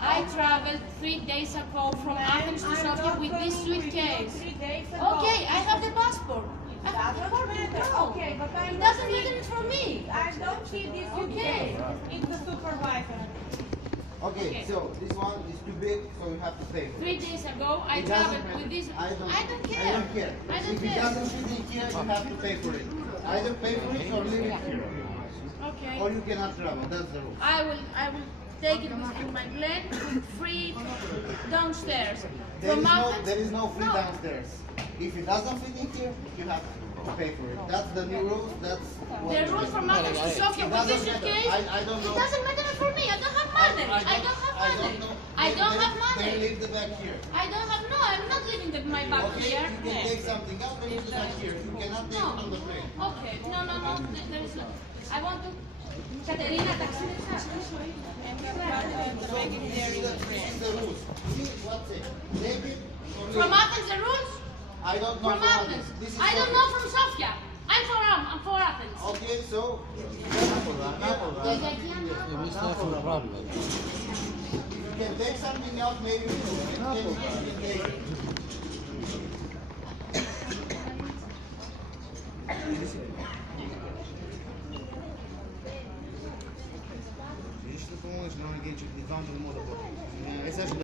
I traveled 3 days ago from Athens to Sofia with this suitcase. Okay, I have the passport. I have the passport. No. Okay, but It doesn't matter, it's for me. I don't see this suitcase. It's the supervisor. Okay, so this one is too big, so you have to pay for it. 3 days ago, I It traveled doesn't with this. matter. I don't care. I don't care. I don't If it care. doesn't fit in here, you have to pay for it. Either pay for it or leave it here. Okay. Or you cannot travel. That's the rule. I will take it in my plane with free downstairs. From Athens. There is no free downstairs. If it doesn't fit in here, you have to pay for it. That's the new rules. That's what The rules from Athens to Sofia It with this doesn't matter. suitcase. I don't know. It doesn't matter for me. I don't have money. I don't have money. I don't have Then money. leave the bag here. I don't have. No, I'm not leaving my bag Okay, here. you can take something else, but leave the bag here. You cannot take it on the plane. Okay. No. There is no. I want to. Katerina, taxi. This is the rules. See what's it? Take it or leave From it. Athens, the rules? I don't know. From Athens. This is I don't know from Sofia. I'm for Athens. Okay, so you can take something else, maybe you can take it. Deixa eu tomar umas não, ninguém te ligar no mundo.